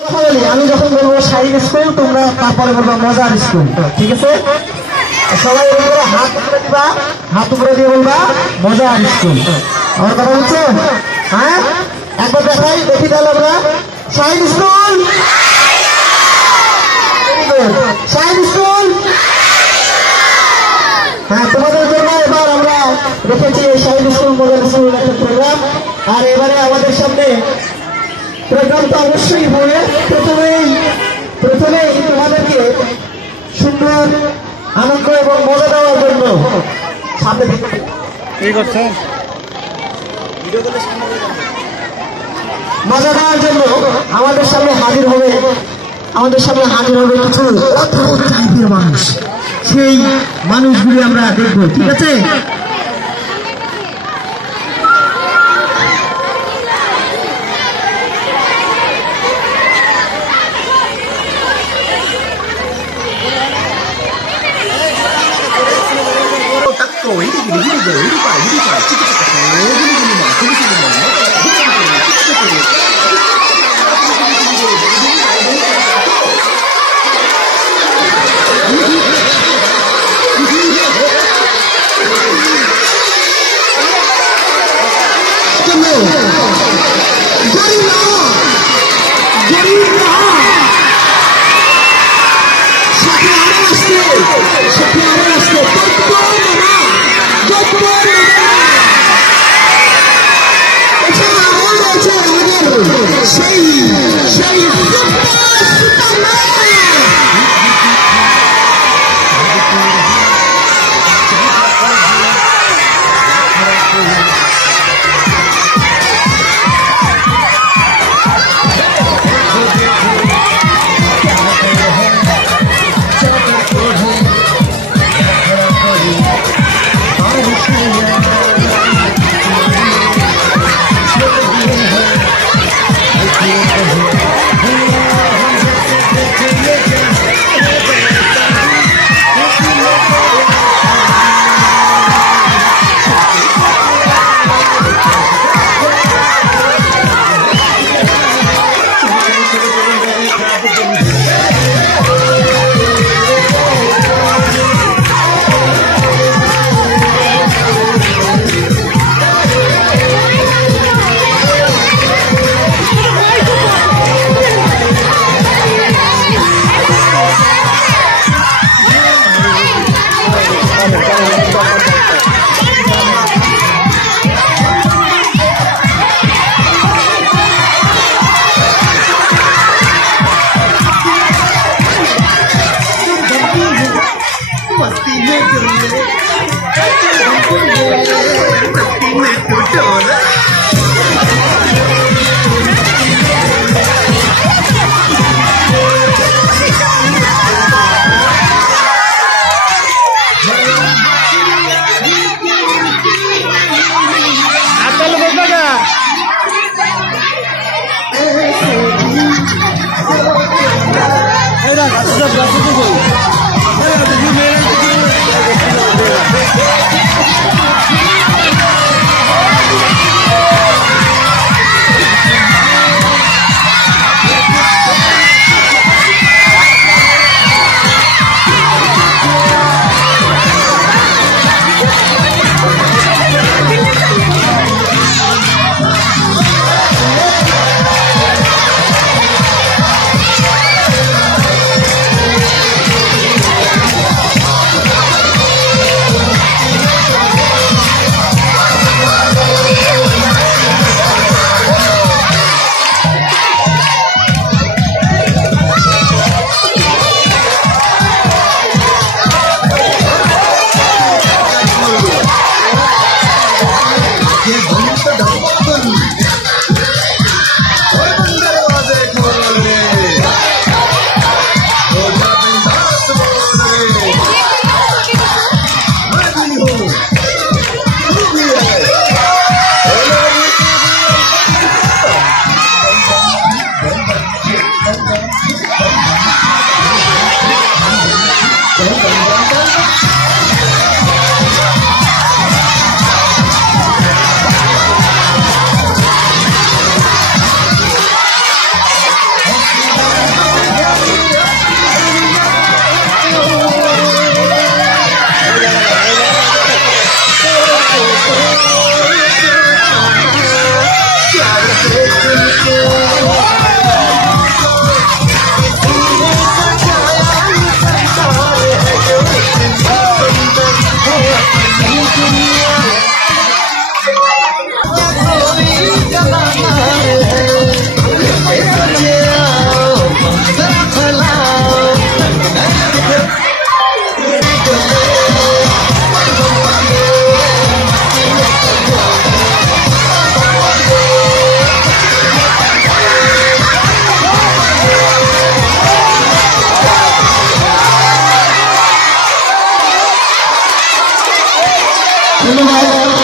আমি যখন বলবো শাহিন স্কুল তোমরা তারপরে বলবো মজার স্কুল, ঠিক আছে? সবাই হাত উপরে দিবা, হাত উপরে দিয়ে বলবা মজার স্কুল। আমার কথা বলছো? হ্যাঁ, একবার দেখাই, দেখি তাহলে আমরা। Shaheen school, Shaheen school. হ্যাঁ, তোমাদের জন্য এবার আমরা রেখেছি শাহিন স্কুল মজার স্কুল একটা প্রোগ্রাম। আর এবারে আমাদের সামনে প্রোগ্রাম তো অবশ্যই হবে। প্রথমেই তোমাদেরকে সুন্দর আনন্দ এবং মজা দেওয়ার জন্য সামনে মজা দেওয়ার জন্য আমাদের সামনে হাজির হবে কিছু অদ্ভুত টাইপের মানুষ। সেই মানুষগুলি আমরা দেখবো, ঠিক আছে?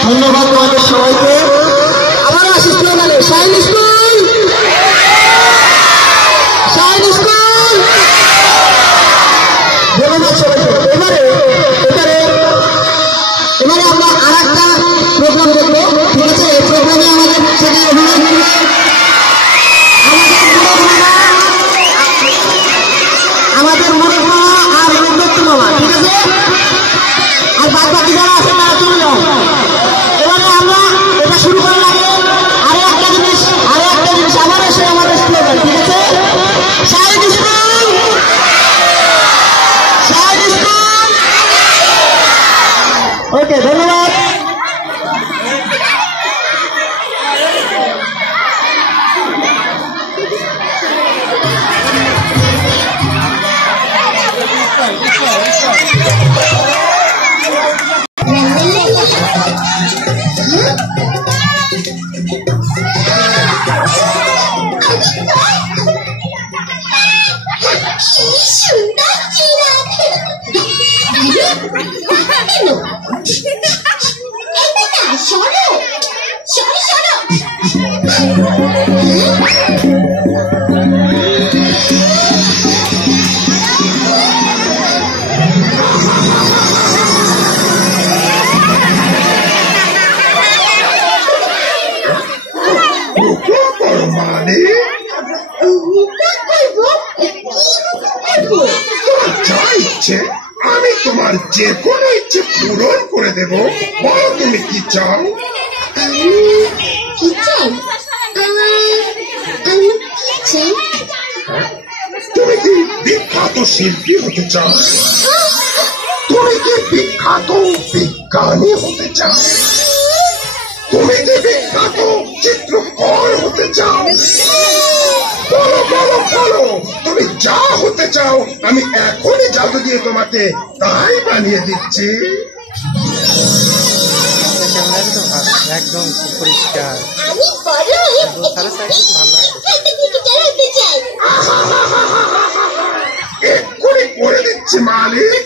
ধন্যবাদ তোমাদের সবাইকে। আমার আসিস মানে শাইন স্কুল, শাইন স্কুল, ধন্যবাদ সবাইকে। এবারে এবারে এবারে আমরা আর একটা প্রোগ্রাম দেখবো, ঠিক আছে? এই প্রোগ্রামে আমাদের সেটি অভিনয় করবে আমাদের মুরুখ মামা আর রূপদত্ত মামা, ঠিক আছে? আর বাদ বাকি যারা আছে তারা চলে যাও। এবারে আমরা এটা শুরু করার আগে আরো একটা জিনিস আবার এসে আমাদের স্লোগান, ঠিক আছে? Shahid school, Shahid school. Okay, ধন্যবাদ। আমি তোমার যে কোনো ইচ্ছে পূরণ করে দেব। বলো তুমি কি চাও? তুমি কি বিখ্যাত শিল্পী হতে চাও? তুমি কি বিখ্যাত বিজ্ঞানী হতে চাও? তুমি কি বিখ্যাত চিত্রকর হতে চাও? বলো বলো বলো, তুমি যা হতে চাও আমি এখনই জাদু দিয়ে তোমাকে তাই বানিয়ে দিচ্ছি। একদম পরিষ্কার। এক্ষুনি করে দিচ্ছি মালিক।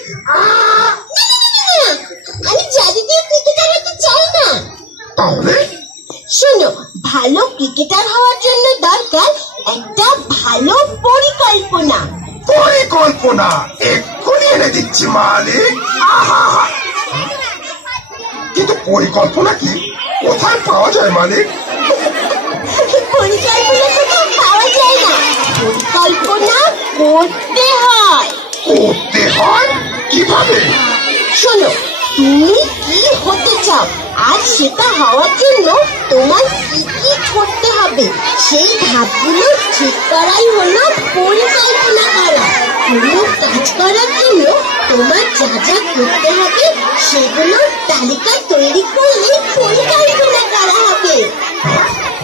আমি জাদু দিয়ে ক্রিকেটার হতে চাই না। তাহলে শোনো, ভালো ক্রিকেটার হওয়ার জন্য দরকার একটা ভালো পরিকল্পনা। পরিকল্পনা এক্ষুনি এনে দিচ্ছি মালিক। কিন্তু পরিকল্পনা কি কোথায় পাওয়া যায় মালিক? পরিকল্পনা কোথাও পাওয়া যায় না, পরিকল্পনা করতে হয়। করতে হয় কিভাবে? শোনো, তুমি কি হতে চাও আর সেটা হওয়ার জন্য তোমার কি কি করতে হবে সেই ধাপগুলো ঠিক করাই হলো পরিকল্পনা করা। কোনো কাজ করার জন্য তোমার যা যা করতে হবে সেগুলোর তালিকা তৈরি করলে পরিকল্পনা করা হবে।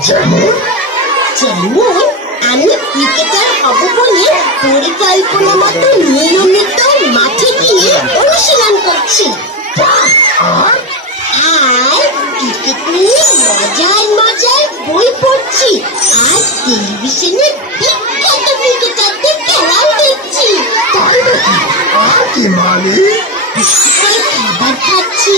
যেমন যেমন আমি ক্রিকেটার হব বলে পরিকল্পনা মতো নিয়মিত মাঠে গিয়ে অনুশীলন করছি। আর ক্রিকেট নিয়ে মজার বই পড়ছি, আর টেলিভিশনে বিখ্যাত ক্রিকেটারদের খেলাও দেখছি। তাই নাকি? আর কি মালিক? পুষ্টিকর খাবার খাচ্ছি,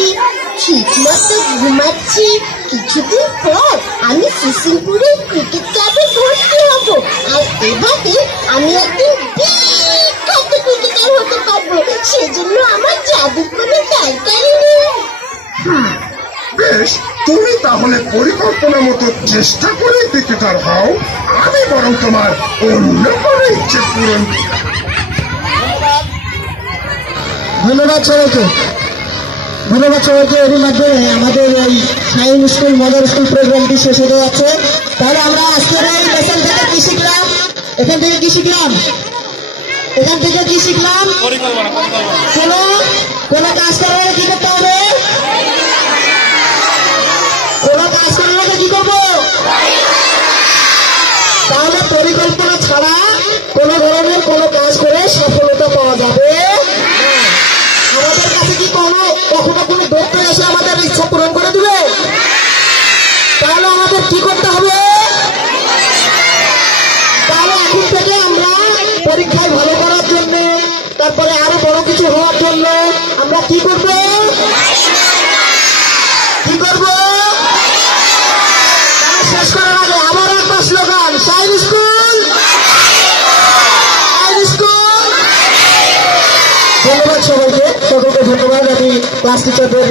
ঠিক মতো ঘুমাচ্ছি। কিছুদিন পর আমি সিসিমপুরের ক্রিকেট ক্লাবে ভর্তি হব, আর এভাবে আমি একদিন বিখ্যাত ক্রিকেটার হতে পারবো। সেজন্য আমার জাদুর কোনো দরকারই নেই। বেশ, তুমি তাহলে পরিকল্পনা মতো চেষ্টা করে ক্রিকেটার হও। আমি বরং তোমার অন্য কোনো ইচ্ছে পূরণ। ধন্যবাদ সবাইকে, ধন্যবাদ সবাইকে। এরই মাধ্যমে আমাদের এই শাইন স্কুল মজার স্কুল প্রোগ্রামটি শেষ হয়ে যাচ্ছে। তাহলে আমরা আজকের এই লেসন থেকে কি শিখলাম? এখান থেকে কি শিখলাম? চলো, কোনো কাজ করার আগে কি করতে হবে? কোনো কাজ করার আগে কি করবো? তাহলে পরিকল্পনা ছাড়া কোনো ধরনের কোনো কাজ করে সফলতা পাওয়া যাবে। আমাদের কাছে কি কখনো কোনো ডক্টর এসে আমাদের ইচ্ছা পূরণ করে দিবে? তাহলে আমাদের কি করতে হবে? তাহলে এখন থেকে আমরা পরীক্ষায় ভালো করার জন্য, তারপরে আরো বড় কিছু হওয়ার জন্য আমরা কি করবো? ধন্যবাদ সবাইকে, সকলকে ধন্যবাদ। আমি ক্লাস টিচারদের